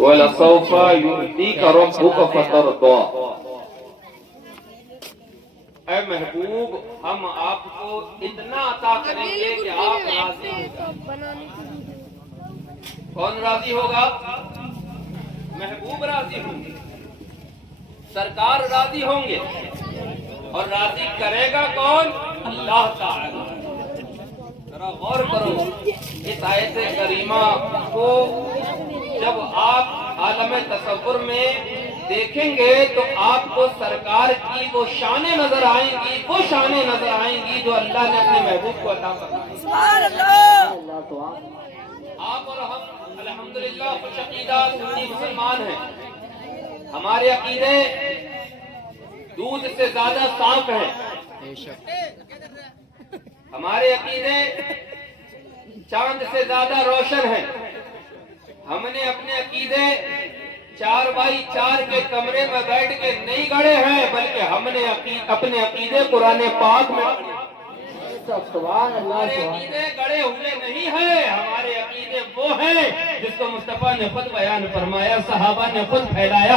وَلَسَوْفَ يُؤْتِيكَ رَبُّكَ فَتَرْضَىٰ۔ اے محبوب ہم آپ کو اتنا عطا کریں گے کہ آپ راضی ہوں گے۔ کون راضی ہوگا؟ محبوب راضی ہوں گے، سرکار راضی ہوں گے، اور راضی کرے گا کون؟ اللہ تعالی۔ ذرا غور کرو اس آیت کریمہ کو، جب آپ عالم تصور میں دیکھیں گے تو آپ کو سرکار کی وہ شانیں نظر آئیں گی، وہ شانیں نظر آئیں گی جو اللہ نے اپنے محبوب کو عطا فرمائی۔ آپ اور ہم الحمدللہ خوش عقیدہ سنی مسلمان ہیں، ہمارے عقیدے دودھ سے زیادہ صاف ہیں، ہمارے عقیدے چاند سے زیادہ روشن ہیں۔ ہم نے اپنے عقیدے 4x4 کے کمرے میں بیٹھ کے نہیں گڑے ہیں، بلکہ ہم نے اپنے عقیدے قرآن پاک میں ہمارے عقیدے گڑے ہوئے نہیں ہیں، ہمارے عقیدے وہ ہیں جس کو مصطفیٰ نے خود بیان فرمایا، صحابہ نے خود پھیلایا،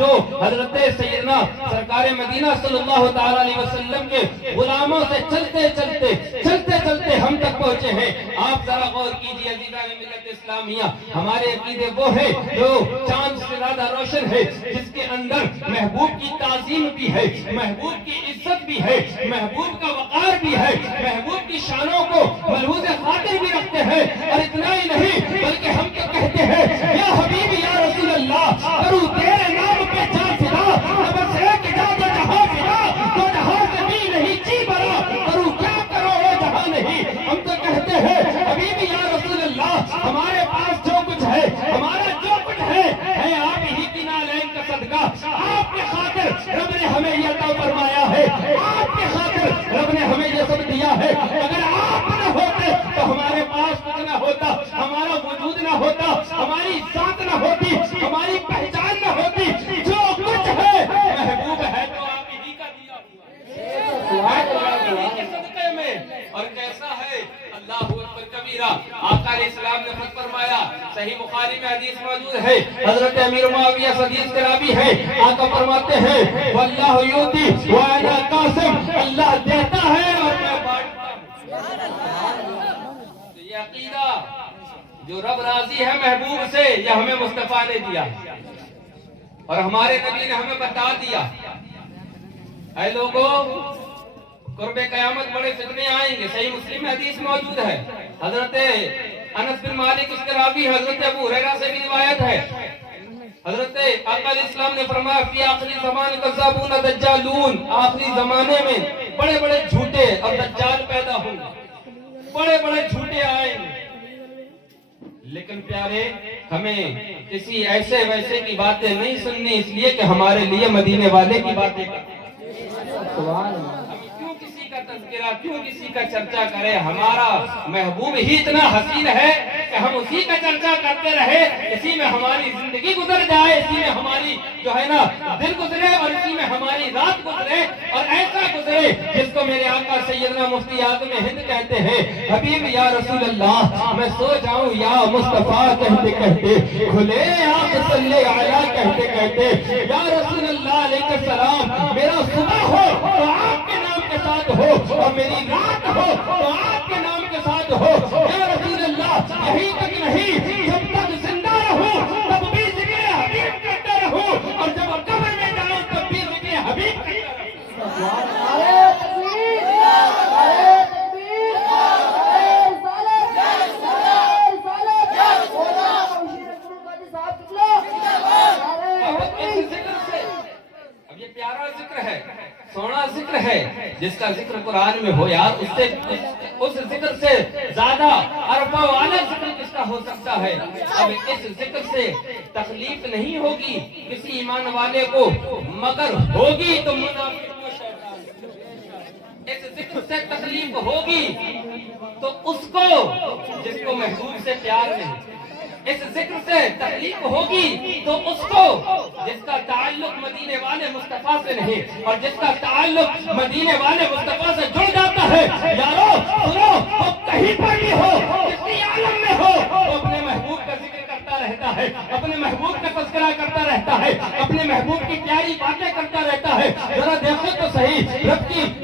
جو حضرت سیدنا سرکار مدینہ صلی اللہ تعالی علیہ وسلم کے غلاموں سے چلتے چلتے ہم تک پہنچے ہیں۔ آپ ذرا غور کیجئے عزیزان ملت اسلامیہ، ہمارے عقیدے وہ ہیں جو چاند سے زیادہ روشن ہے، جس کے اندر محبوب کی تعظیم بھی ہے، محبوب کی عزت بھی ہے، محبوب کا وقار بھی ہے، محبوب کی شانوں کو ملحوظ خاطر بھی رکھتے ہیں۔ اور اتنا ہی نہیں بلکہ ہم کیا کہتے ہیں، یا حبیب یا رسول اللہ، کروں تیرے نام پہ جان فدا، بس ایک جا تو جہاں فدا، تو جہاں سے بھی نہیں چی برا، کروں کیا کرو وہ جہاں نہیں۔ ہم تو کہتے ہیں حبیب یا رسول اللہ، ہمارے پاس جو کچھ ہے، ہمارا جو کچھ ہے آپ ہی کی نالین کا صدقہ۔ آپ کے خاطر رب نے ہمیں یہ عطا فرمایا ہے، آپ کے خاطر رب نے ہمیں یہ سب دیا ہے۔ اگر آپ نہ ہوتے تو ہمارے پاس کچھ نہ ہوتا، ہمارا وجود نہ ہوتا، ہماری ذات نہ ہوتی، ہماری پہچان نہ ہوتی۔ جو کچھ ہے محبوب ہے تو آپ ہی کا دیا ہوا ہے صدقے میں۔ اور کیسا ہے؟ اللہ اکبر کبیرہ۔ آقا علیہ السلام نے خود فرمایا، صحیح بخاری میں حدیث موجود ہے، حضرت امیر معاویہ حدیث کے راوی ہیں، آقا فرماتے ہیں واللہ یؤتی وانا قاسم، اللہ دیتا ہے اور میں بانٹتا ہوں۔ یہ عقیدہ جو رب راضی ہے محبوب سے، یہ ہمیں مصطفیٰ نے دیا اور ہمارے نبی نے ہمیں بتا دیا۔ اے لوگوں، قرب قیامت بڑے فتنے آئیں گے، صحیح مسلم میں حدیث موجود ہے، حضرت انس بن مالک اس کے راوی، حضرت ابو ہریرہ سے بھی روایت ہے، حضرت آقا علیہ السلام نے فرمایا فی آخری زمان کذابون دجالون، آخری زمانے میں بڑے بڑے جھوٹے اور دجال پیدا ہوں گے، بڑے بڑے جھوٹے آئیں گے۔ لیکن پیارے، ہمیں کسی ایسے ویسے کی باتیں نہیں سننی، اس لیے کہ ہمارے لیے مدینے والے کی باتیں کرتے ہیں۔ کیوں کسی کا تذکرہ، کیوں کسی کا چرچا کرے؟ ہمارا محبوب ہی اتنا حسین ہے کہ ہم اسی کا چرچا کرتے رہے، اسی میں ہماری زندگی گزر جائے، اسی میں ہماری جو ہے نا دن گزرے، اور اسی میں ہماری رات گزرے، اور ایسا گزرے جس کو میرے آقا سیدنا مفتی اعظم ہند کہتے ہیں، حبیب یا رسول اللہ میں سو جاؤں یا مصطفیٰ کہتے کہتے، کھلے آنکھ صلی علیہ کہتے کہتے، یا رسول اللہ علیہ السلام میرا صبح ہو تو آپ کے نام کے ساتھ ہو، اور میری رات ہو تو آپ کے نام کے ساتھ ہو، یا رسول اللہ یہیں تک نہیں، جب تک زندہ رہوں تب بھی ذکر حبیب کرتا رہوں، اور جب قبر میں جاؤں تب بھی ذکر حبیب کرتا رہوں۔ پیارا ذکر ہے، سونا ذکر ہے، جس کا ذکر قرآن میں ہو یار، اس ذکر سے زیادہ عرفہ والا ذکر کس کا ہو سکتا ہے؟ اب اس ذکر سے تکلیف نہیں ہوگی کسی ایمان والے کو، مگر ہوگی تو منافق و شیطان۔ اس ذکر سے تکلیف ہوگی تو اس کو جس کو محبوب سے پیار نہیں، اس ذکر سے تکلیف ہوگی تو اس کو جس کا تعلق مدینے والے مصطفیٰ سے نہیں، اور جس کا تعلق مدینے والے مصطفیٰ سے جڑ جاتا ہے۔ یارو سنو، وہ کہیں پر بھی ہو، کسی عالم میں ہو، وہ اپنے محبوب کا ذکر کرتا رہے۔ رہتا ہے, اپنے محبوب کا تذکرہ کرتا رہتا ہے, اپنے محبوب کی پیاری باتیں کرتا رہتا ہے. ذرا دیکھو تو صحیح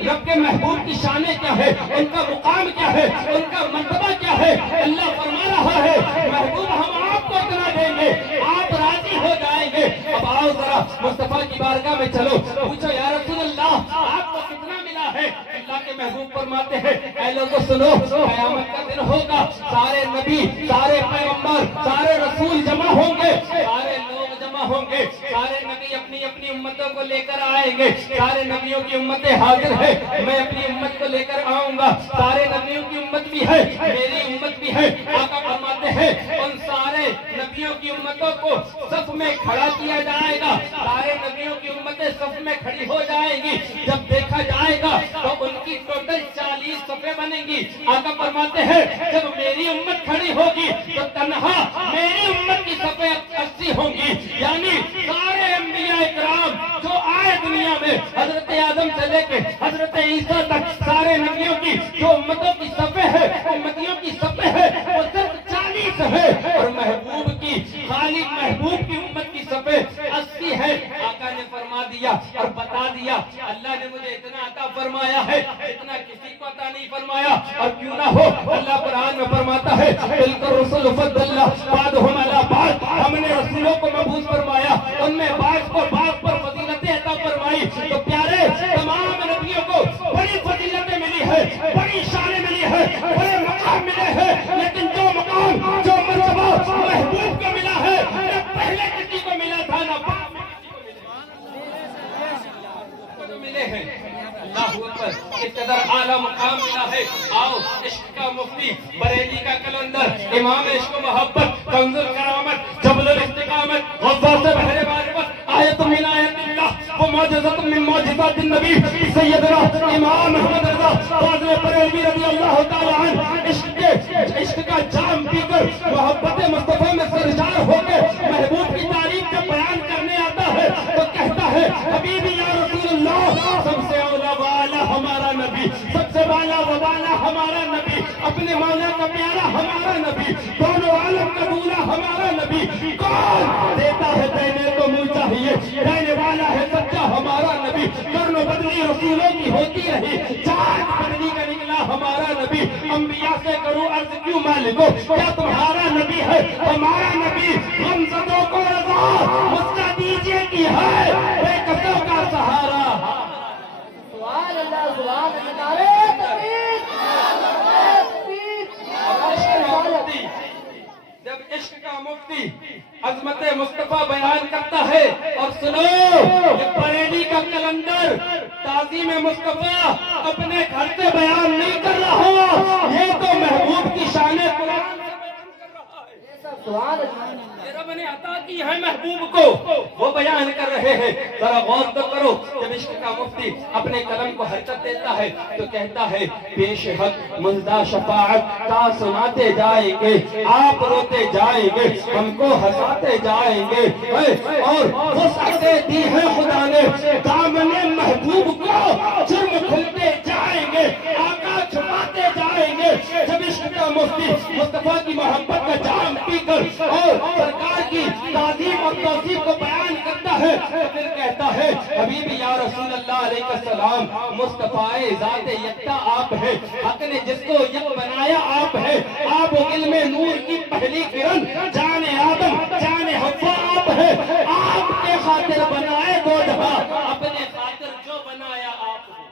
رب کے محبوب کی شانیں کیا ہے, ان کا مقام کیا ہے, ان کا مرتبہ کیا ہے. اللہ فرما رہا ہے محبوب ہم آپ کو اتنا دیں گے, آپ راضی ہو جائیں گے. اب آؤ ذرا مصطفیٰ کی بارگاہ میں چلو, پوچھو یا رسول اللہ آپ کو کتنا ملا ہے. اللہ کے محبوب فرماتے ہیں اے لوگوں سنو, قیامت کا دن ہوگا, سارے نبی, سارے پیغمبر, سارے رسول جمع ہوں گے, سارے لوگ جمع ہوں گے, سارے نبی اپنی اپنی امتوں کو لے کر آئیں گے. سارے نبیوں کی امتیں حاضر ہے, میں اپنی امت کو لے کر آؤں گا. سارے نبیوں کی امت بھی ہے, میری امت بھی ہے. آقا فرماتے ہیں ان سارے نبیوں کی امتوں کو صف میں کھڑا کیا جائے گا, سارے نبیوں کی امتیں صف میں کھڑی ہو جائیں گی. جب دیکھا جائے گا تو ان کی ٹوٹل 40 صفیں بنیں گی. آقا فرماتے ہیں جب میری امت کھڑی ہوگی تو تنہا میری امت کی صفیں 80 ہوں گی. یعنی سارے انبیاء اکرام جو آئے دنیا میں, حضرت آدم سے لے کے حضرت عیسیٰ تک, سارے نبیوں کی جو امتوں کی صفیں ہے, امتیوں کی صفیں ہے, وہ صرف 40 ہے. اور محبوب کی, خالق محبوب کی امت کی صفیں 80 ہے. آقا نے فرما دیا اور بتا دیا اللہ نے مجھے اتنا عطا فرمایا ہے اتنا کسی کو عطا نہیں فرمایا. اور کیوں نہ ہو, اللہ قرآن میں فرماتا ہے تلک الرسل فضلنا بعضهم علی بعض, ہم نے رسولوں کو مبعوث فرمایا, ان میں بعض کو بعض پر فضیلتیں عطا فرمائی. تو پیارے تمام نبیوں کو بڑی فضیلتیں ملی ہے, بڑی شانیں ملی ہے, بڑے مقام ملے ہیں, لیکن جو مقام, جو مرتبہ محبوب کو ملا ہے نہ پہلے کسی کو ملا تھا نہ بعد میں کسی کو ملے ہیں. اللہ اکبر, اس قدر اعلیٰ مقام ملا ہے. آؤ عشق کا مفتی, بریلی کا کلندر, امام عشق و محبت, کنز الکرامت, جبل الاستقامت, غوث بحر معرفت, آیت من آیت اللہ و معجزت من معجزات النبی سیدنا امام احمد رضا فاضل بریلوی رضی اللہ تعالی عنہ عشق کا جام پی کر محبت مصطفیٰ میں سرشار ہو کے محبوب کی تعریف کا بیان کرنے آتا ہے تو کہتا ہے حبیبی یا رسول اللہ, سب سے اولا والا ہمارا نبی, سب سے والا و والا ہمارا نبی, اپنے مولا کا پیارا ہمارا نبی, دونوں عالم کا دولا ہمارا نبی. کون دیتا ہے دینے تو منہ چاہیے, دینے والا ہے سچا ہمارا نبی. کرن و بدلی رسولوں کی ہوتی رہی, چاند بدلی کا نکلا ہمارا نبی. انبیاء سے کروں عرض کیوں مالکو, کیا تمہارا نبی ہے ہمارا نبی. غمزدوں کو رضا مسکا دیجئے کی ہے بے کسوں کا سہارا. سبحان اللہ, سبحان اللہ, نعرہ تکبیر, نعرہ تکبیر. جب عشق کا مفتی عظمت مصطفیٰ بیان کرتا ہے, اور سنو یہ بریلی کا کلندر تعظیم مصطفیٰ اپنے گھر سے بیان نہیں کر رہا, یہ تو محبوب کی شان قرآن سے بیان کر رہا ہے. سبحان اللہ. رب نے عطا کی ہے محبوب کو, وہ بیان کر رہے ہیں. ذرا غور تو کرو, جب عشق کا مفتی اپنے قلم کو حرکت دیتا ہے تو کہتا ہے پیش حق مزدہ شفاعت کا سناتے جائیں گے, آپ روتے جائیں گے, ہم کو ہنساتے جائیں گے. اور وسعتیں دی ہے خدا نے دامن محبوب کو, جرم کھلتے جائیں گے, آقا چھپاتے جائیں گے. جب عشق کا مفتی مصطفیٰ کی محبت کا جام پی کر اور سرکار کی تعظیم اور توصیف کو بیان کرتا ہے تو پھر کہتا ہے حبیبی یا رسول اللہ علیہ السلام, مصطفیٰ ذات یکتا آپ ہے, حق نے جس کو یک بنایا آپ ہے. آپ علم نور کی پہلی کرن, جان آدم جان حوا آپ ہے. آپ کے خاطر بنائے دو جہاں, اپنے خاطر جو بنایا آپ ہے,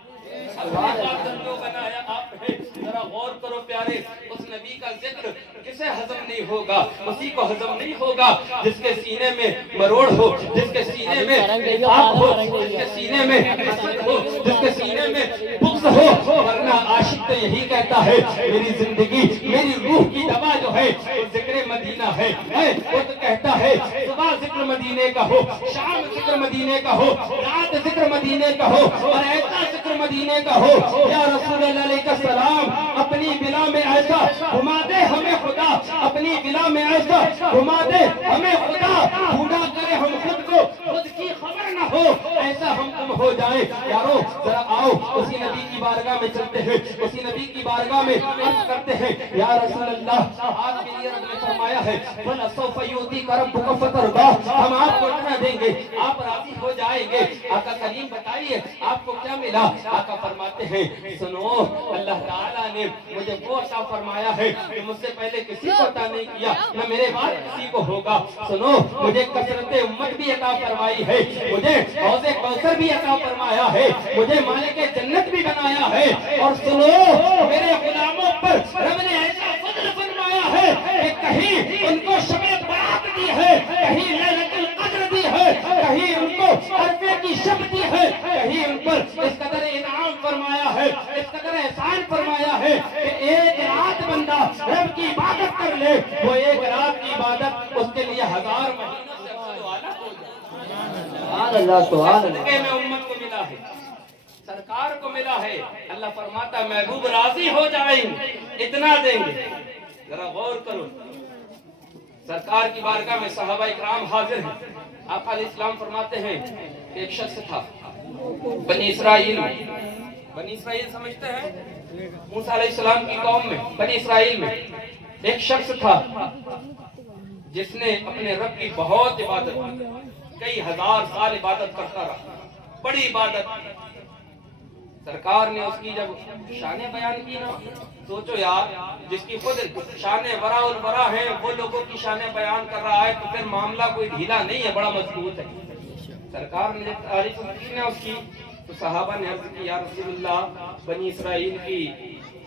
اپنے خاطر جو بنایا آپ ہے. ذرا غور کرو پیارے, اس نبی کا ذکر کسے ہضم نہیں ہوگا, اسی کو ہضم نہیں ہوگا جس کے سینے میں مروڑ ہو, جس کے سینے میں نفاق ہو, جس کے سینے میں حسد ہو, جس کے سینے میں بغض ہو. ورنہ عاشق تو یہی کہتا ہے میری زندگی, میری روح کی دوا جو ہے وہ ذکر مدینہ ہے. وہ تو کہتا ہے صبح ذکر مدینے کا ہو, شام ذکر مدینے کا ہو, رات ذکر مدینے کا ہو, اور ایسا ذکر مدینے کا ہو. یا رسول اللہ علیہ السلام, اپنی بلا میں ایسا گھما دے ہمیں خدا, اپنی بلا میں ایسا گھما دے ہمیں خدا, ڈھونڈا کرے ہم خود کو, خود کی خبر نہ ہو, ऐसा हम तुम हो जाए। यारो जरा आओ उसी नबी की बारगाह में चलते हैं, उसी नबी की बारगाह में अर्ज करते हैं, या रसूल अल्लाह, आपके लिए रब ने फरमाया है वला सौफा युतीका रब्बुका फतरदा, हम आपको इतना देंगे आप राजी हो जाएंगे। आका करीम बताइए आपको क्या मिला? आका फरमाते हैं सुनो, अल्लाह ताला ने मुझे वो अता फरमाया है कि मुझसे पहले किसी को अता नहीं किया, न मेरे बाद किसी को होगा। सुनो, मुझे कसरत उम्मत भी अता फरमाई है, मुझे हौज़े कौसर भी अता फरमाया है, मुझे मालिक जन्नत भी बनाया है। और सुनो, मेरे गुलामों पर रब ने ऐसा फज़ल फरमाया है कि कहीं उनको शबे बारात दी है, कहीं लैलतुल क़द्र दी है, कहीं उनको अरफे की शब दी है, कहीं उन पर इस कदर इनाम फरमाया है, इस कदर एहसान फरमाया है कि एक रात बंदा रब की इबादत कर ले, वो एक रात की इबादत उसके लिए 1000 महीनों से अफजल वाला हो जाए। सुभान अल्लाह, सुभान अल्लाह। सदक़े में उम्मत को मिला है, सरकार को मिला है। अल्लाह फरमाता महबूब राजी हो जाएंगे, इतना देंगे। जरा गौर करो, सरकार की बारगाह में सहाबा इकराम हाजिर हैं। आका अलैहिस्सलाम फरमाते हैं कि एक शख्स था बनी इसराइल समझते हैं, मूसा अलैहिस्सलाम की कौम में, बनी इसराइल में एक शख्स था जिसने अपने रब की बहुत इबादत की, कई हजार साल इबादत करता रहा, बड़ी इबादत। सरकार ने उसकी जब शाने बयान की ना, सोचो यार, जिसकी खुद शाने वरा उल वरा है वो लोगों की शाने बयान कर रहा है, तो फिर मामला कोई ढीला नहीं है, बड़ा मजबूत है। सरकार ने जब तारीफ की ना उसकी, तो सहाबा ने अर्ज की, या रसूलल्लाह, बनी इसराइल की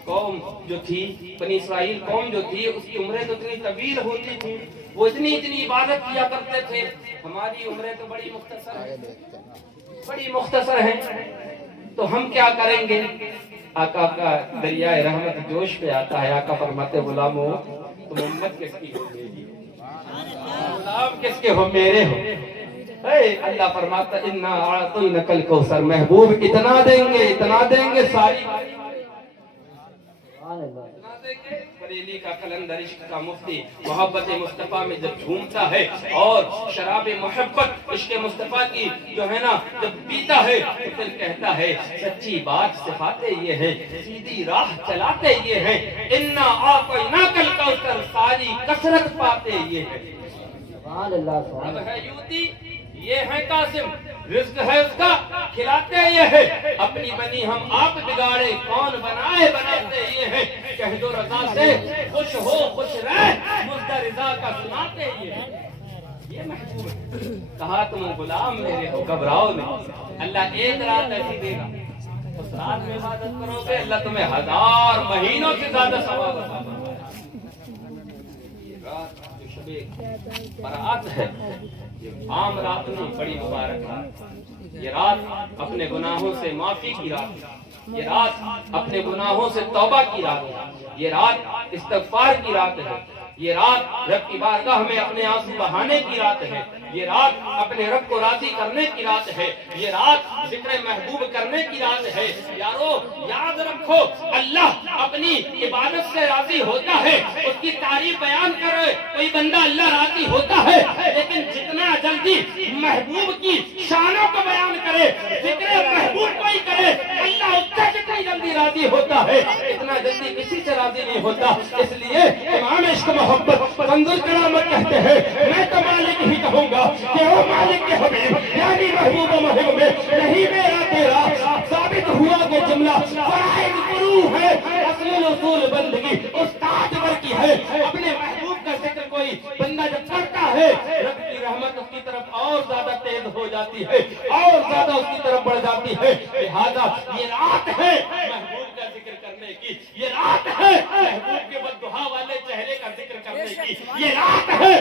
कौम जो थी, बनी इसराइल कौम जो थी, उसकी उम्रें तो इतनी तवील होती थी, वो इतनी इबादत किया करते थे, हमारी उम्रें तो बड़ी मुख्तसर हैं, तो हम क्या करेंगे? आका का दरियाए रहमत जोश पे आता है। आका फरमाते गुलामो, तुम उम्मत किसकी हो? मेरी। गुलाम किसके हो? मेरे हो। अल्लाह फरमाता इन्ना अअतैनाकल कौसर, महबूब इतना देंगे सारी बरेली का कलंदर इश्क का मुफ्ती मोहब्बत मुस्तफा में जब झूमता है और शराब मोहब्बत इश्क मुस्तफा की जो है ना जब पीता है, तो दिल कहता है सच्ची बात सिखाते ये हैं, सीधी राह चलाते ये हैं, इन्ना आतैनाकल कौसर, सारी कसरत पाते ये हैं। सुभान अल्लाह, सुभान अब है युवती, ये है कासिम, रिज्क है उसका, खिलाते ये है, अपनी बनी हम आप बिगाड़े, कौन बनाते ये है, कह दो रजा से खुश हो खुश रह, मुद्दा रिजा का सुनाते ये महबूब है। कहा तुम गुलाम मेरे हो, घबराओ नहीं, अल्लाह एक रात ऐसी देगा, उस रात में इबादत करोगे अल्लाह तुम्हें 1000 महीनों से ज्यादा सवाब देगा। ये रात जो शबे बरात है, ये आम रात नहीं, बड़ी मुबारक रात। ये रात अपने गुनाहों से माफी की रात है, ये रात अपने गुनाहों से तौबा की रात है, ये रात इस्तगफार की रात है, ये रात रब की बारगाह में अपने आंसू बहाने की रात है, ये रात अपने रब को राजी करने की रात है, ये रात जिक्र महबूब करने की रात है। यारो याद रखो, अल्लाह अपनी इबादत से राजी होता है, उसकी तारीफ बयान करे कोई बंदा अल्लाह राजी होता है, लेकिन जितना जल्दी महबूब की शानों को बयान करे, जिक्र महबूब को ही करे, अल्लाह उससे जितनी जल्दी राजी होता है, इतना जल्दी किसी से राजी नहीं होता। इसलिए इमाम इश्क मोहब्बत कंजुल करामत कहते हैं, मैं तो मालिक ही कहूंगा कि ओ मालिक के हबीब यानी महबूब महबूब में नहीं मेरा तेरा साबित हुआ कि जुमला फराइज गुरु है, असल उसूल बंदगी उस्ताद पर की है। अपने महबूब का जिक्र कोई बंदा जब करता है, रब की रहमत उसकी तरफ और ज्यादा तेज हो जाती है, और ज्यादा उसकी तरफ बढ़ जाती है। लिहाजा ये रात है महबूब का जिक्र करने की, ये रात है महबूब के बद्दुआ वाले चेहरे का जिक्र करने की, ये रात है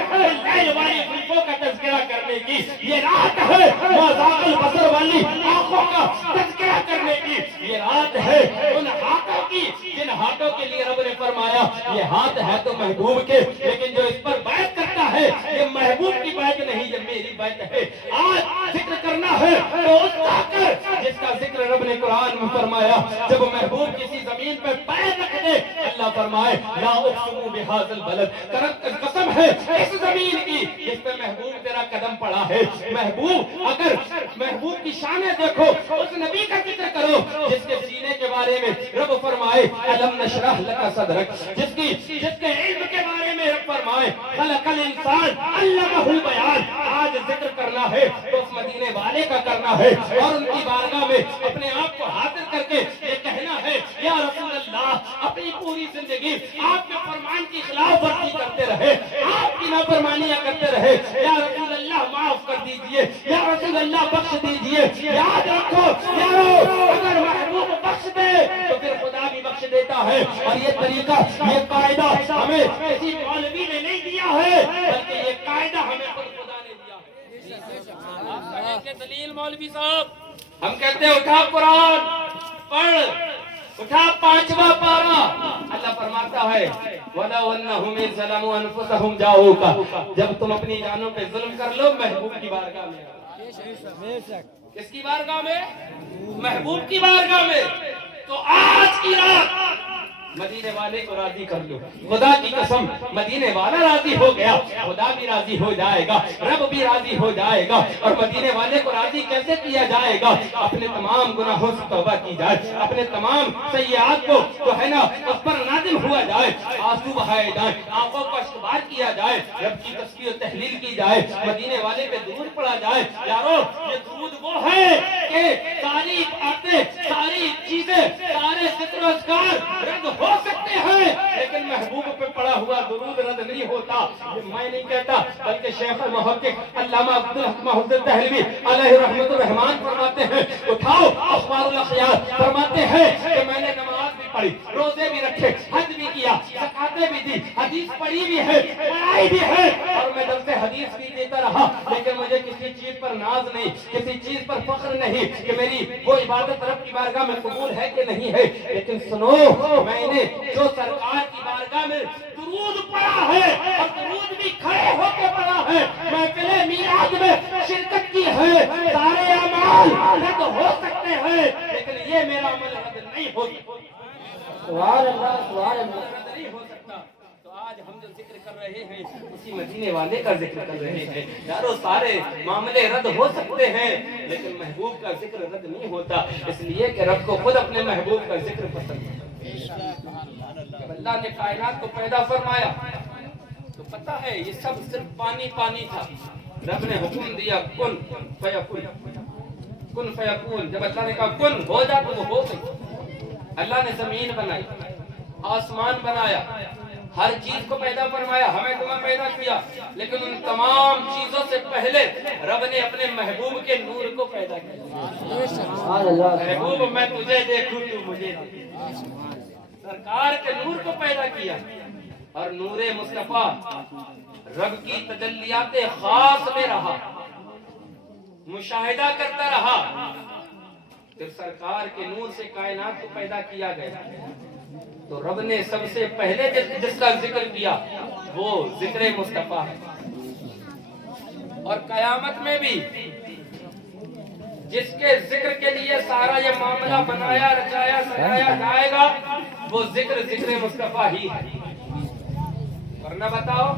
लैल वाली जुल्फों का तज़किरा करने की, ये रात है माज़ाक़ुल बसर वाली आंखों का तज़किरा करने की, ये रात है उन हाथों की जिन हाथों के लिए रब ने फरमाया ये हाथ है तो महबूब के, लेकिन जो इस पर बैत करता है ये महबूब की बैत नहीं, ये मेरी बैत है। आज जिक्र करना है तो उसका कर जिसका जिक्र रब ने कुरान में फरमाया। जब महबूब किसी जमीन पे पैर रख दे, अल्लाह फरमाए ला उक़सिमु बिहाज़िल बलद, कसम है इस जमीन की जिस पे महबूब तेरा कदम पड़ा है। महबूब, अगर महबूब की शान देखो, उस नबी का जिक्र करो जिसके सीने के बारे में रब फरमाए अलम नशरह लका सदरक, जिसके इल्म के बारे में रब फरमाए खलकल इंसान अल्लमहुल बयान। आज जिक्र करना है तो उस मदीने वाले का करना है और उनकी बारगाह में अपने आप को हाजिर करके ये कहना है, या रसूल अल्लाह, अपनी पूरी जिंदगी आपके फरमान की खिलाफ वर्जी करते रहे, आपकी नाफरमानियां करते रहे। या रसूल अल्लाह माफ कर दीजिए, या रसूल अल्लाह बख्श दीजिए। याद रखो यारो, अगर महबूब बख्श दे तो फिर खुदा भी बख्श देता है। और ये तरीका, ये कायदा हमें किसी मौलवी ने नहीं दिया है, बल्कि ये कायदा हमें खुद खुदा ने दिया है। आप कहेंगे दलील मौलवी साहब, हम कहते हैं उठा कुरान पढ़, उठा 5वां पारा। अल्लाह फरमाता है वलाउ अन्नहुम ज़लमू अनफुसहुम जाऊका, जब तुम अपनी जानों पे जुल्म कर लो महबूब की बारगाह में। किसकी बारगाह में? महबूब की बारगाह में। तो आज की रात मदीने वाले को राजी कर लो। खुदा की कसम, मदीने वाला राजी हो गया, खुदा भी राजी हो जाएगा, रब भी राजी हो जाएगा। और मदीने वाले को राजी कैसे किया जाएगा? अपने तमाम गुनाहों से तौबा की जाए, अपने तमाम सय्यात को जो है ना उस पर नादिम हुआ जाए, आंसू बहाए जाए, आंखों को अश्कबार किया जाए, रब की तस्बीह और तहलील की जाए, मदीने वाले पे दुरूद पढ़ा जाए। यारो, ये दुरूद वो है कि सारी बातें, सारी चीजें, सारे जिक्र अस्कार रद्द हो सकते हैं, लेकिन महबूब पे पड़ा हुआ दुरूद रद्द नहीं होता। ये मैं नहीं कहता, बल्कि शेख मुहक्किक अल्लामा अब्दुल हक महमूद दहलवी अलैहि रहमतुर रहमान फरमाते हैं, उठाओ अखबारुल अखयार, फरमाते हैं कि मैंने नमाज भी पढ़ी, रोजे भी रखे, हज भी किया, ज़कातें भी दी, हदीस पढ़ी भी है, पढ़ाई भी है, और मैं दर्स हदीस भी देता रहा, लेकिन मुझे किसी चीज पर नाज नहीं, किसी चीज पर फख्र नहीं कि मेरी वो इबादत रब की बारगाह में कबूल है कि नहीं है। लेकिन सुनो, मैंने जो सरकार की बारगाह में दुरूद पढ़ा है, और दुरूद भी खड़े होकर पढ़ा है, महफिल मीराद में शिरकत की है, सारे अमाल रद्द हो सकते हैं, लेकिन ये मेरा अमल रद्द नहीं हो सकता। सुभान अल्लाह, सुभान अल्लाह। रद्द नहीं हो सकता। तो आज हम जो जिक्र कर रहे हैं उसी मदीने वाले का जिक्र कर रहे हैं। यारो, सारे मामले रद्द हो सकते हैं, लेकिन महबूब का जिक्र रद्द नहीं होता, इसलिए कि रब को खुद अपने महबूब का जिक्र पसंद है। जब अल्लाह ने कायनात को पैदा फरमाया तो पता है ये सब सिर्फ पानी पानी था। रब ने हुक्म दिया कुन फयकुन, कुन फयकुन। जब अल्लाह ने कहा कुन हो जा तो वो हो गई। अल्लाह ने जमीन बनाई, आसमान बनाया, हर चीज को पैदा फरमाया, हमें तुम्हें पैदा किया, लेकिन उन तमाम चीजों से पहले रब ने अपने महबूब के नूर को पैदा किया। महबूब मैं तुझे देखूं तू मुझे देख, सरकार के नूर को पैदा किया। और नूरे मुस्तफा रब की तजल्लियाते खास में रहा, मुशाहिदा करता रहा, फिर सरकार के नूर से कायनात को पैदा किया गया। तो रब ने सबसे पहले जिसका जिक्र किया वो जिक्र मुस्तफा है। और कयामत में भी जिसके जिक्र के लिए सारा ये मामला बनाया, रचाया, सजाया जाएगा, वो जिक्र मुस्तफा ही है। वरना बताओ,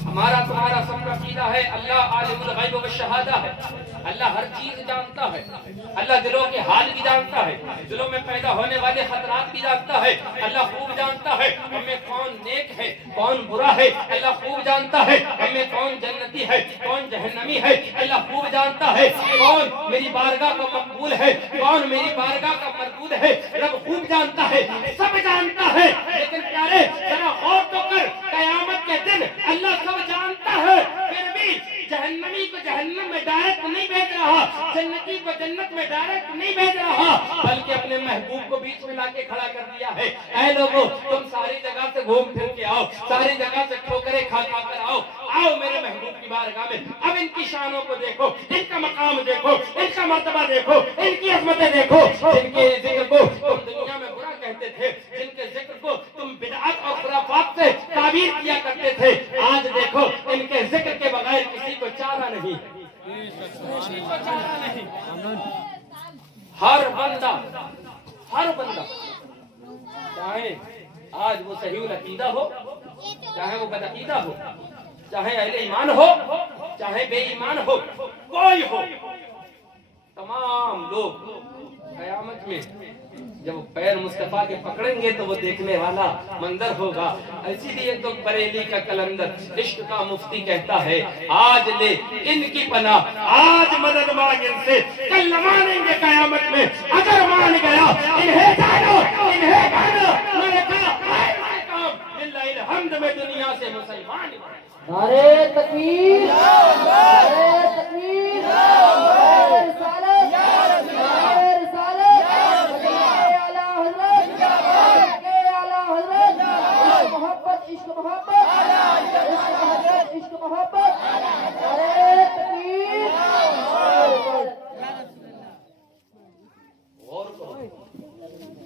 हमारा तुम्हारा सबका अकीदा है अल्लाह आलिमुल गैब व शहादा है, अल्लाह हर चीज जानता है, अल्लाह दिलों के हाल भी जानता है, दिलों में पैदा होने वाले खतरात भी जानता है, अल्लाह खूब जानता है हमें कौन नेक है कौन बुरा है, अल्लाह खूब जानता है हमें कौन जन्नती है कौन जहन्नमी है, अल्लाह खूब जानता है कौन मेरी बारगाह का मकबूल है कौन मेरी बारगाह का मरदूद है, रब खूब जानता है, सब जानता है। लेकिन प्यारे जरा गौर तो कर, कयामत के दिन अल्लाह सब जानता है, फिर भी जहन्नमी को जहन्नम में डायरेक्ट नहीं भेज रहा, जन्नती को जन्नत में डायरेक्ट नहीं भेज रहा, बल्कि अपने महबूब को बीच में लाके खड़ा कर दिया है। ऐ लोगों, तुम सारी जगह से घूम फिर के आओ, सारी जगह से ठोकरे खा खा कर आओ, आओ मेरे महबूब की बारगाह में। अब इनकी शानों को देखो, इनका मकाम देखो, इनका मर्तबा देखो, इनकी अजमतें देखो, जिनके जिक्र को तुम दुनिया में बुरा कहते थे, जिनके जिक्र को तुम बिदअत और खुराफात से ताबीर किया करते थे, आज देखो इनके जिक्र के बगैर किसी को चारा नहीं, किसी को चारा नहीं। हर बंदा चाहे आज वो सही अकीदा हो, चाहे वो बदअकीदा हो, चाहे अहले ईमान हो, चाहे बेईमान हो, कोई हो, तमाम लोग कयामत में जब पैर मुस्तफा के पकड़ेंगे तो वो देखने वाला मंजर होगा। इसीलिए तो बरेली का कलंदर इश्क का मुफ्ती कहता है, आज ले इनकी पनाह, आज मदद मांग इनसे, कल न मानेंगे कयामत में, अगर मान गया इन्हें जानो, इन्हें मानो। मैंने कहा लिल्लाहिल हम्द में दुनिया से मुसलमान नारे तकबीर, नारे तकबीर, नारे रिसालत, नारे रिसालत, आला हज़रत, आला हज़रत, इश्क मोहब्बत, इश्क मोहब्बत, इश्क मोहब्बत, इश्क मोहब्बत, नारे तकबीर। और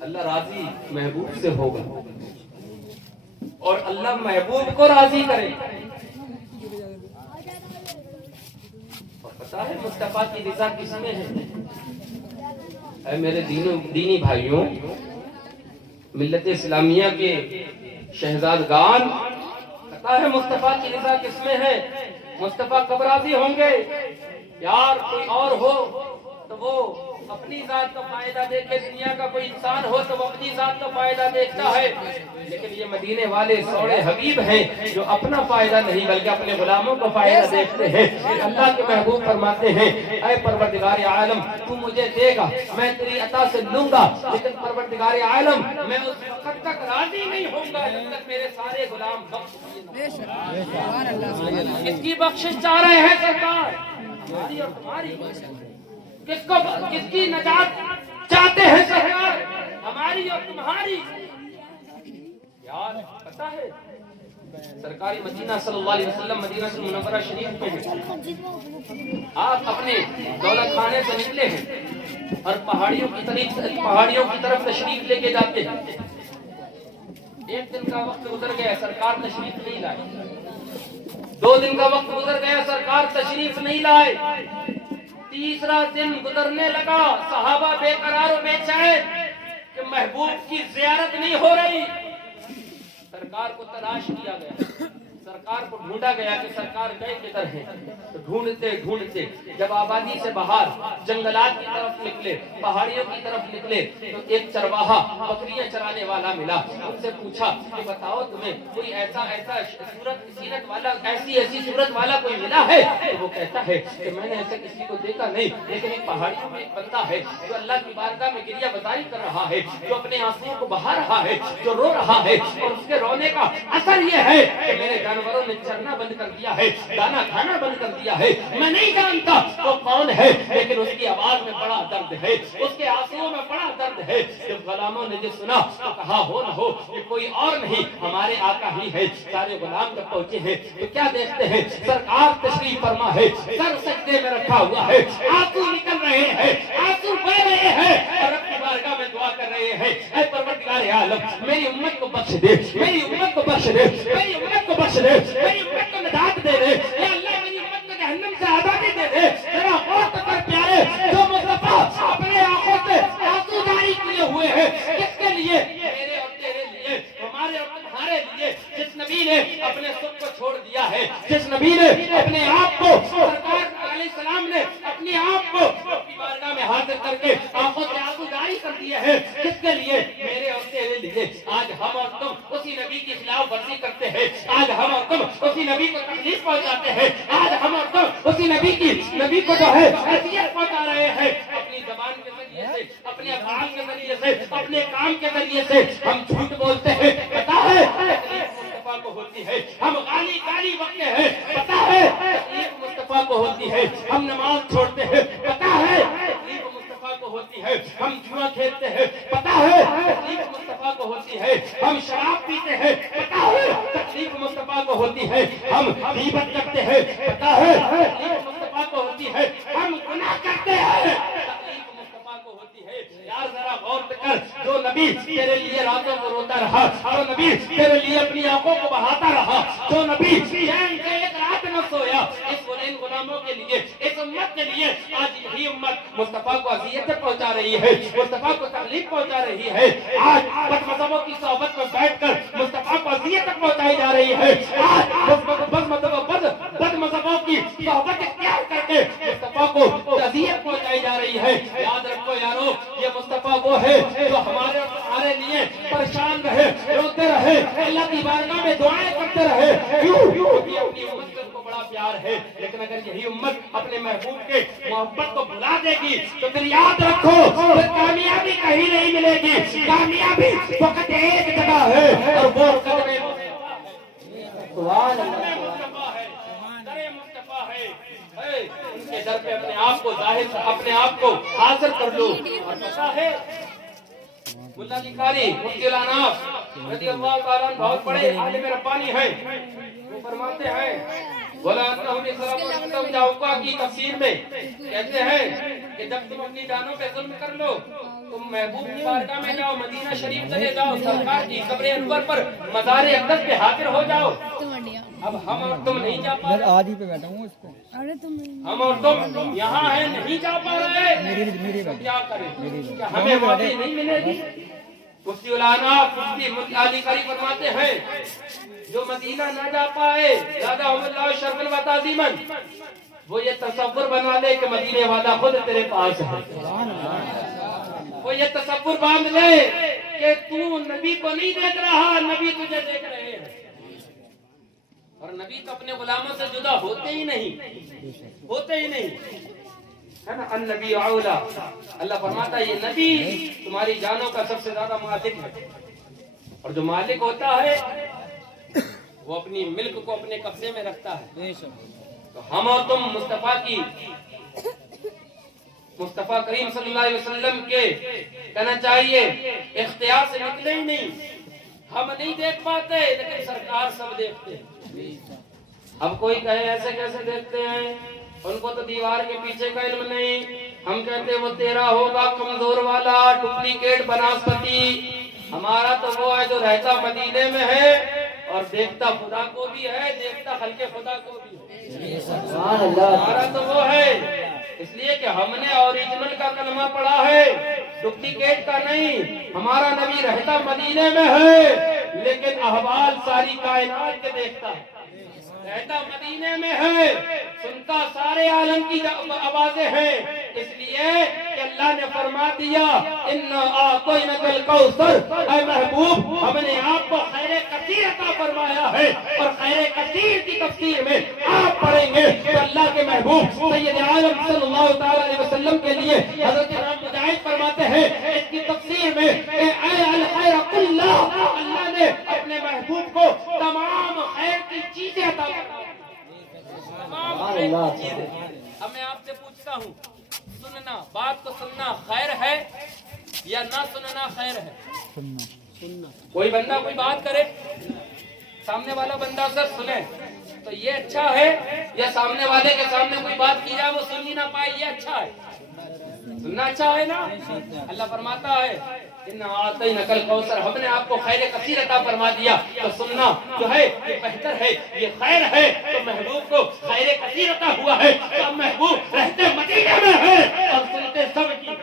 अल्लाह राजी महबूब से होगा और अल्लाह महबूब को राजी करे। और पता है मुस्तफा की रिजा किसमें है मेरे दीनी भाइयों, मिल्लत इस्लामिया के शहजादगान, पता है मुस्तफा की रिजा किसमें है? मुस्तफा कब राजी होंगे? यार कोई और हो तो वो अपनी जात का फायदा देखे, दुनिया का कोई इंसान हो तो वो अपनी जात का फायदा देखता है, लेकिन ये मदीने वाले सौड़े हबीब हैं जो अपना फायदा नहीं बल्कि अपने गुलामों का फायदा देखते हैं। अल्लाह के महबूब फरमाते हैं, ऐ परवरदिगार आलम, तू मुझे देगा मैं तेरी अता से लूंगा, लेकिन परवरदिगार आलम मैं उस वक्त तक राजी नहीं होऊंगा जब तक मेरे सारे गुलाम बख्श। किसकी बख्शिश चाह रहे हैं सरकार? हमारी और तुम्हारी। किसकी नजात चाहते हैं सरकार? हमारी और तुम्हारी। यार पता है सरकारी मदीना सल्लल्लाहु अलैहि वसल्लम मदीना से मुनव्वरा शरीफ में है। आप अपने दौलत खाने से निकले हैं और पहाड़ियों की तरफ तशरीफ लेके जाते हैं। एक दिन का वक्त गुजर गया, सरकार तशरीफ नहीं लाए। 2 दिन का वक्त गुजर गया, सरकार तशरीफ नहीं लाए। तीसरा दिन गुजरने लगा, सहाबा बेकरार और बेचैन कि महबूब की ज़ियारत नहीं हो रही। सरकार को तलाश किया गया, सरकार को ढूंढा गया कि सरकार गए किधर हैं। तो ढूंढते ढूंढते जब आबादी से बाहर जंगलात की तरफ निकले, पहाड़ियों की तरफ निकले, तो एक चरवाहा बकरियां चराने वाला मिला। उनसे पूछा कि बताओ तुम्हें कोई ऐसा सीरत वाला, ऐसी सूरत वाला कोई मिला है? तो वो कहता है कि मैंने ऐसे किसी को देखा नहीं, लेकिन एक पहाड़ियों में एक बंदा है जो अल्लाह की बारगाह में गिरिया बतारी कर रहा है, जो अपने आंसुओं को बहा रहा है, जो रो रहा है, और उसके रोने का असर ये है कि मेरे जानवरों ने चरना बंद कर दिया है, दाना खाना बंद कर दिया है। मैं नहीं जानता वो कौन है, लेकिन उसकी आवाज में बड़ा दर्द है, उसके आंसुओं में बड़ा दर्द है। जब गुलामों ने जो सुना तो कहा हो न हो ये कोई और नहीं हमारे आका ही है। सारे गुलाम जब पहुंचे हैं तो क्या देखते हैं? सरकार तशरीफ फरमा है, सर सजदे में रखा हुआ है, आंसू निकल रहे हैं, आंसू बह रहे हैं और अपनी बारगाह में दुआ कर रहे हैं, ऐ परवरदिगार आलम मेरी उम्मत को बख्श दे, मेरी उम्मत को बख्श दे, मेरी उम्मत को बख्श दे, मेरी उम्मत को निजात दे दे, या अल्लाह मेरी उम्मत को जहन्नम से आजादी दे दे। जरा गौर कर प्यारे, जो मुस्तफा अपने आंखों से आंसू जारी किए हुए हैं, किसके लिए? मेरे और तेरे लिए, हमारे और तुम्हारे लिए। जिस नबी ने अपने सुख को छोड़ दिया है, जिस नबी ने अपने आप को, सरकार अलैहिस्सलाम ने अपने आप को अपनी बारगाह में हाजिर करके आंखों से आंसू जारी कर दिए हैं, किसके लिए? मेरे और तेरे लिए। आज हम और तुम उसी नबी की खिलाफ वर्जी करते हैं, आज हम और तुम उसी नबी को तकलीफ पहुंचाते हैं, आज हम और तुम उसी नबी को जो है अज़ियत पहुंचा रहे हैं। अपनी जबान के जरिए से, अपने अफ़आल के जरिए से, अपने काम के जरिए से हम झूठ बोलते हैं, पता है तकलीफ मुस्तफा को होती है। हम गाली बकते हैं, पता है तकलीफ मुस्तफा को होती है। हम नमाज छोड़ते हैं, पता है तकलीफ मुस्तफा को होती है। हम जुआ खेलते हैं, पता है तकलीफ मुस्तफा को होती है। हम शराब पीते हैं, पता है तकलीफ मुस्तफा को होती है। हम गीबत करते हैं, पता है तकलीफ मुस्तफा को होती है। हम गुनाह करते हैं, तकलीफ मुस्तफा को होती है। यार जरा गौर कर, जो नबी तेरे लिए रातों को रोता रहा, जो नबी तेरे लिए अपनी आंखों को बहाता रहा, जो नबी चैन से एक रात न सोया, इन गुलामों के लिए, इस उम्मत के लिए, आज यही उम्मत मुस्तफा को अज़ियतें पहुंचा रही है, मुस्तफा को तकलीफ पहुंचा रही है। आज बदमज़हबों की सोहबत में बैठकर मुस्तफा को अज़ियत पहुंचाई जा रही है। आज बदमज़हबों की की सोहबत इख्तियार करके मुस्तफा को तज़कियत पहुंचाई जा रही है। याद रखो यारो, ये मुस्तफा वो है जो हमारे लिए परेशान रहे, रोते रहे, अल्लाह की बारगाह में दुआएं करते रहे। क्यों? क्योंकि अपनी उम्मत से उसको बड़ा प्यार है। लेकिन अगर यही उम्मत अपने महबूब के मोहब्बत को भुला देगी तो फिर याद रखो, फिर कामयाबी कहीं नहीं मिलेगी। कामयाबी फकत एक जगह है और वो कदमे सुभान अल्लाह। मुस्तफा है, दरे मुस्तफा है। उनके दर पे अपने आप को जाहिर, अपने आप को हाजिर कर लो। और पता है मुल्ला की कारी मुफ्ती अनाफ रज़ियल्लाहु ताला अन्हु बहुत बड़े आलिम रब्बानी हैं। वो फरमाते हैं बोला जाऊका की तफसीर में कहते हैं कि जब तुम अपनी जानों पे जुल्म कर लो, तुम महबूब की बारगाह में जाओ, मदीना शरीफ चले जाओ, सरकार की कब्र अनवर पर मज़ार अक़दस पे हाजिर हो जाओ। अब हम और तुम नहीं जा पा रहे, आदि पे बैठा हूँ इसको। अरे तुम हम और तुम यहाँ हैं, नहीं जा पा रहे, तो क्या करें? क्या हमें माफी नहीं मिलेगी? मुफ्ती उलाना मुफ्ती अली कारी फरमाते हैं जो मदीना ना जा पाए ज़ादहुमुल्लाह शरफ़न व ताज़ीमन, वो ये तसव्वुर बना ले कि मदीने वाला खुद तेरे पास है। वो ये तसव्वुर बांध ले कि तू नबी को नहीं देख रहा, नबी तुझे देख रहे हैं। और नबी तो अपने गुलामों से जुदा होते ही नहीं, होते ही नहीं, है ना। अन नबी औला, अल्लाह फरमाता है ये नबी तुम्हारी जानों का सबसे ज्यादा मालिक है। और जो मालिक होता है वो अपनी मिल्क को अपने कब्जे में रखता है। तो हम और तुम मुस्तफा करीम सल्लल्लाहु अलैहि वसल्लम के कहना चाहिए इख्तियार से निकले ही नहीं। हम नहीं देख पाते लेकिन सरकार सब देखते हैं। अब कोई कहे ऐसे कैसे देखते हैं, उनको तो दीवार के पीछे का इल्म नहीं। हम कहते वो तेरा होगा कमजोर वाला डुप्लीकेट बनास्पति। हमारा तो वो है जो रहता मदीने में है और देखता खुदा को भी है, देखता खल्के खुदा को भी है। सुभान अल्लाह। हमारा तो वो है, इसलिए कि हमने ओरिजिनल का कलमा पढ़ा है, डुप्लीकेट का नहीं। हमारा नबी रहता मदीने में है लेकिन अहवाल सारी कायनात के देखता है। रहता मदीने में है, सुनता सारे आलम की आवाजें हैं। इसलिए कि अल्लाह ने फरमा दिया इन्ना आतैनाकल कौसर, ऐ महबूब हमने आपको खैर कसीर अता फरमाया है। और खैर कसीर की तफसीर में आप पढ़ेंगे तो अल्लाह के महबूब सैयद आलम सल्लल्लाहु ताला अलैहि वसल्लम के लिए हजरत इमाम मुजाहिद फरमाते हैं इसकी तफसीर में ऐ अल खैर कुल्ला, अल्लाह ने अपने महबूब को तमाम खैर की चीजें अता तमाम खैर की चीजें। अब मैं आपसे पूछता हूँ, सुनना, बात को सुनना खैर है या ना सुनना खैर है? सुनना। कोई बंदा कोई बात करे, सामने वाला बंदा अगर सुने तो ये अच्छा है, या सामने वाले के सामने कोई बात की जाए वो सुन ही ना पाए ये अच्छा है? सुनना अच्छा है ना। अल्लाह फरमाता है इन्ना आतैनाकल कौसर, हमने आपको खैर कसीर अता फरमा दिया। तो सुनना जो है ये बेहतर है, ये खैर है। तो महबूब को खैर कसीर अता हुआ है। तो महबूब रहते मदीने में है और सुनते सब की।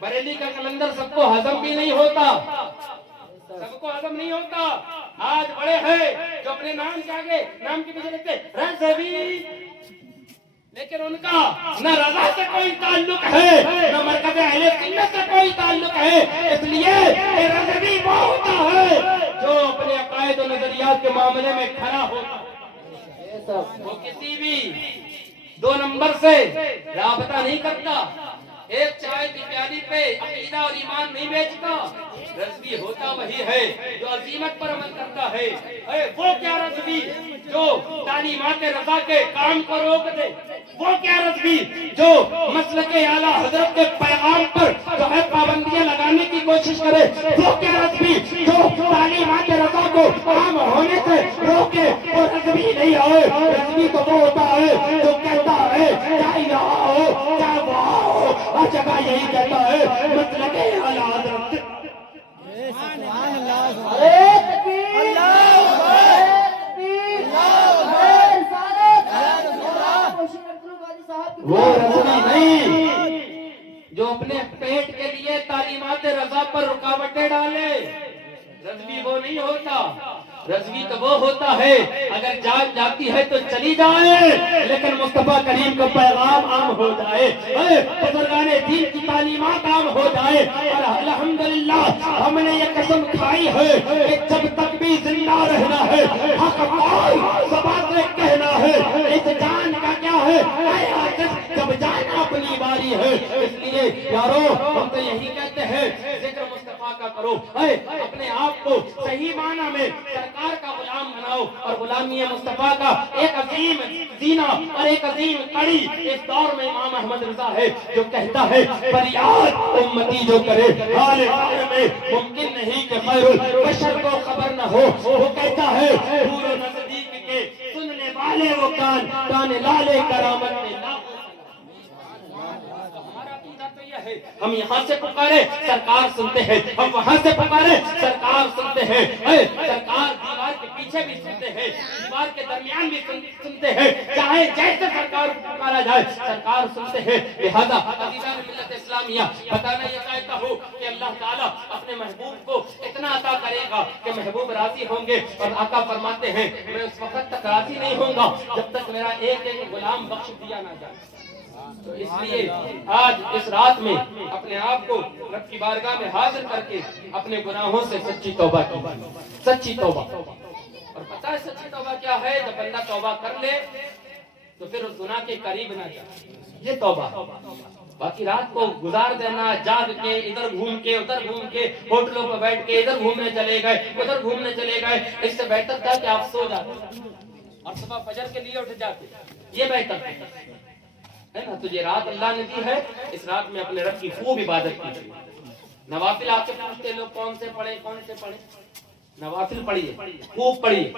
बरेली का कलंदर सबको हजम भी नहीं होता, सबको हजम नहीं होता। आज बड़े हैं जो अपने नाम के आगे नाम के पीछे लिखते रज़वी, लेकिन उनका न रज़ा से कोई ताल्लुक है न मरकज़ अहले सुन्नत से कोई ताल्लुक है। इसलिए रज़वी वो होता है जो अपने अकायद और नजरियात के मामले में खड़ा होता है। वो किसी भी दो नंबर से राबता नहीं करता, एक चाय की प्याली पे अकीदा और ईमान नहीं बेचता। रज़वी होता वही है जो अजीमत पर अमल करता है। वो क्या रज़वी जो तालीमात रज़ा के काम को रोक दे, वो क्या रज़वी जो मसलके आला हजरत के पैगाम पर जो है पाबंदियां लगाने की कोशिश करे, वो क्या रज़वी जो तालीमात रज़ा को आम होने से रोके, वो रज़वी नहीं है। रज़वी तो वो होता है जो कहता है चाहे यहाँ हो चाहे वहाँ हो, हर जगह यही कहता है मसलके आला हजरत। अरे तकबीर, अल्लाहू वो रज़वी नहीं जो अपने पेट के लिए तालीमात रज़ा पर रुकावटें डाले। रज़वी वो नहीं होता। रज़वी तो वो होता है अगर जान जाती है तो चली जाए, लेकिन मुस्तफा करीम का पैगाम आम हो जाए, बुजुर्गाने दीन की तालीमात आम हो जाए। और अल्हम्दुलिल्लाह हमने ये कसम खाई है कि जब तक भी जिंदा रहना है, हक कौल ज़बान से कहना है, इस जान का क्या है, ऐ आतिश जब जाना अपनी बारी है। इसलिए यारो हम तो यही कहते हैं, जिक्र मुस्तफा का करो, अपने आप को सही माना में सरकार का गुलाम बनाओ। और गुलामी मुस्तफा का एक अजीम जीना और एक अजीम कड़ी इस दौर में इमाम अहमद रजा है, जो कहता है फरियाद उम्मती जो करे हाल में मुमकिन नहीं कि खैरुल बशर को खबर न हो। वो कहता है दूर नजदीक के सुनने वाले वो कान, कान लाले करामत में लाखों। हम यहाँ से पुकारे सरकार सुनते हैं, हम वहाँ से पुकारे सरकार सुनते हैं, सरकार दीवार के पीछे भी सुनते हैं, दीवार के दरमियान भी सुनते हैं, चाहे जैसे सरकार को पुकारा जाए सरकार सुनते हैं। लिहाजा अज़ीज़ान मिल्लत इस्लामिया बताना ये चाहता हूँ कि अल्लाह ताला अपने महबूब को इतना अता करेगा कि महबूब राजी होंगे। और आका फरमाते हैं मैं उस वक्त तक राजी नहीं होऊंगा जब तक मेरा एक एक गुलाम बख्श दिया ना जाए। तो इसलिए आज इस रात में अपने आप को रब की बारगाह में हाजिर करके अपने गुनाहों से सच्ची तौबा की, सच्ची तौबा। और पता है सच्ची तौबा क्या है? जब बंदा तौबा कर ले तो फिर उस गुनाह के करीब ना जाए, ये तौबा। बाकी रात को गुजार देना जाग के, इधर घूम के उधर घूम के, होटलों पर बैठ के इधर घूमने चले गए उधर घूमने चले गए, इससे बेहतर था कि आप सो जाते और सुबह फजर के लिए उठ जाते, ये बेहतर है ना। तुझे रात अल्लाह ने दी है, इस रात में अपने रब की खूब इबादत कीजिए। नवाफिल आपसे पूछते लोग कौन से पढ़े, नवाफिल पढ़िए, खूब पढ़िए।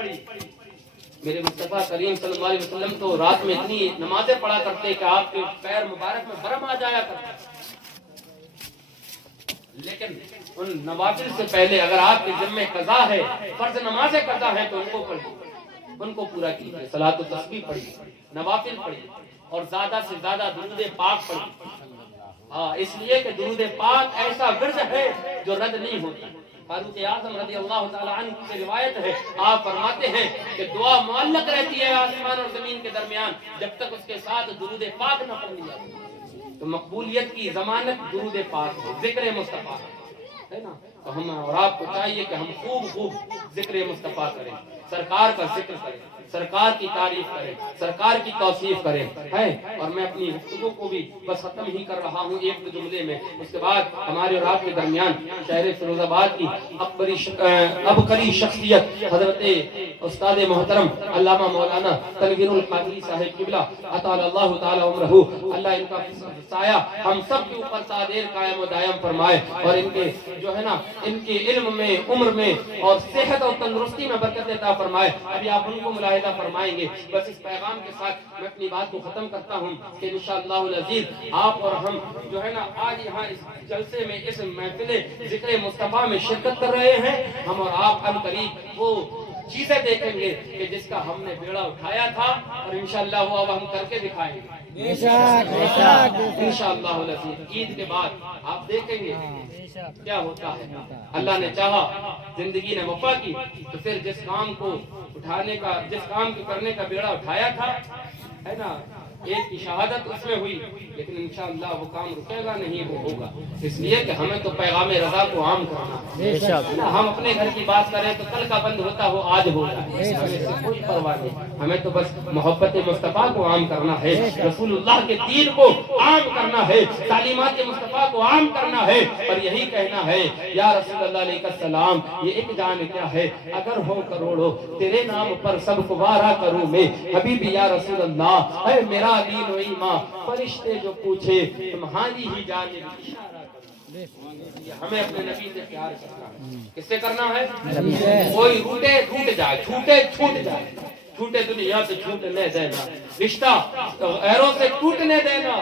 मेरे मुस्तफा करीम सल्लल्लाहु अलैहि वसल्लम तो रात में इतनी नमाजें पढ़ा करते कि आपके पैर मुबारक में बरम आ जाया करता। लेकिन उन नवाफिल से पहले अगर आपके जिम्मे कज़ा है, फर्ज नमाज़ें कज़ा है, तो उनको पढ़िए, उनको पूरा कीजिए। सलात व तस्बीह पढ़िए, नवाफिल पढ़िए और ज्यादा से ज्यादा दुरूद पाक पढ़िए। इसलिए कि दुरूद पाक ऐसा विर्द है जो रद्द नहीं होता। फारूक आज़म रज़ी अल्लाह ताला अन्हु से रिवायत है, आप फरमाते हैं कि दुआ मुअल्लक रहती है आसमान और जमीन के दरमियान जब तक उसके साथ दुरूद पाक न पढ़ लिया। तो मकबूलियत की जमानत दुरूद पाक है, जिक्र मुस्तफा है ना। तो हम और आपको चाहिए कि हम खूब जिक्र मुस्तफा करें, सरकार का जिक्र करें, सरकार की तारीफ करें, सरकार की तौसीफ करें, है। और मैं अपनी गुफ्तगू को भी बस खत्म ही कर रहा हूँ एक दो जुमले में। उसके बाद हमारे और आपके दरमियान शहर फिरोजाबाद की अबकरी शख्सियत हजरत उस्ताद मोहतरम अल्लामा मौलाना तनवीरुल कादरी साहिब किबला अतालल्लाहु ताला उम्रहू, अल्लाह इनका साया हम सब के ऊपर सादेर कायम व दायम फरमाए और इनके जो है ना इनके इल्म में, उम्र में और सेहत और तंदुरुस्ती में बरकत अता फरमाए। अभी आप उनको मुलाहिदा फरमाएंगे। बस इस पैगाम के साथ मैं अपनी बात को खत्म करता हूँ कि इंशाअल्लाहुल अज़ीज़ आप और हम जो है ना आज यहाँ इस जलसे में, इस महफिल ज़िक्र मुस्तफा में शिरकत कर रहे हैं। हम और आप अनकरीब वो चीजें देखेंगे कि जिसका हमने बेड़ा उठाया था और इंशाअल्लाह वो अब हम करके दिखाएंगे इंशाअल्लाहुल अज़ीज़। ईद के बाद आप देखेंगे क्या होता है। अल्लाह ने चाहा, जिंदगी ने वफा की, तो फिर जिस काम को उठाने का, जिस काम को करने का बेड़ा उठाया था, है ना, एक की शहादत उसमें हुई, लेकिन इंशाअल्लाह वो काम रुकेगा नहीं, वो होगा। इसलिए कि हमें तो पैगाम रज़ा को आम करना है ना। हम अपने घर की बात करें तो कल का बंद होता हो आज हो जाए, हमें कोई परवाह नहीं। हमें तो बस मोहब्बत मुस्तफ़ा को आम करना है, रसूलुल्लाह के दीन को आम करना है, तालीमात मुस्तफ़ा को आम करना है और यही कहना है या रसूलुल्लाह अलैहि सलाम, ये एक जान क्या है, अगर हो करोड़ों तेरे नाम पर सबको वारा करूं मैं, हबीबी या रसूलुल्लाह है मेरा दीन व ईमान, फरिश्ते जो पूछे तुम्हारी ही जानिब इशारा करो। हमें अपने नबी से प्यार करना है। किससे करना है? कोई रूठे टूट जाए, छूटे छूट जाए, छूटे दुनिया से छूटने देना, रिश्ता गैरों से टूटने देना,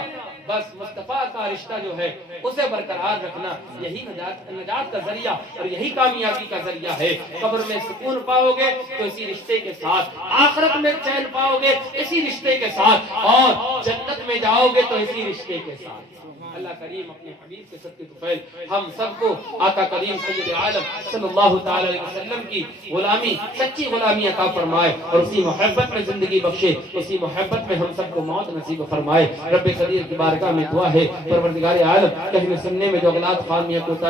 بس مصطفیٰ کا رشتہ جو ہے اسے برقرار رکھنا، یہی نجات کا ذریعہ اور یہی کامیابی کا ذریعہ ہے۔ قبر میں سکون پاؤ گے تو اسی رشتے کے ساتھ، آخرت میں چین پاؤ گے اسی رشتے کے ساتھ، اور جنت میں جاؤ گے تو اسی رشتے کے ساتھ۔ اللہ کریم اپنے حبیب کے صدقے طفیل ہم سب کو آقا کریم سید عالم صلی اللہ تعالی علیہ وسلم کی غلامی، سچی غلامی عطا فرمائے، اور اسی محبت میں زندگی بخشے، اسی محبت میں ہم سب کو موت نصیب فرمائے۔ رب قدیر کی بارگاہ میں دعا ہے، پروردگار عالم کہنے سننے میں جو غلط خامیاں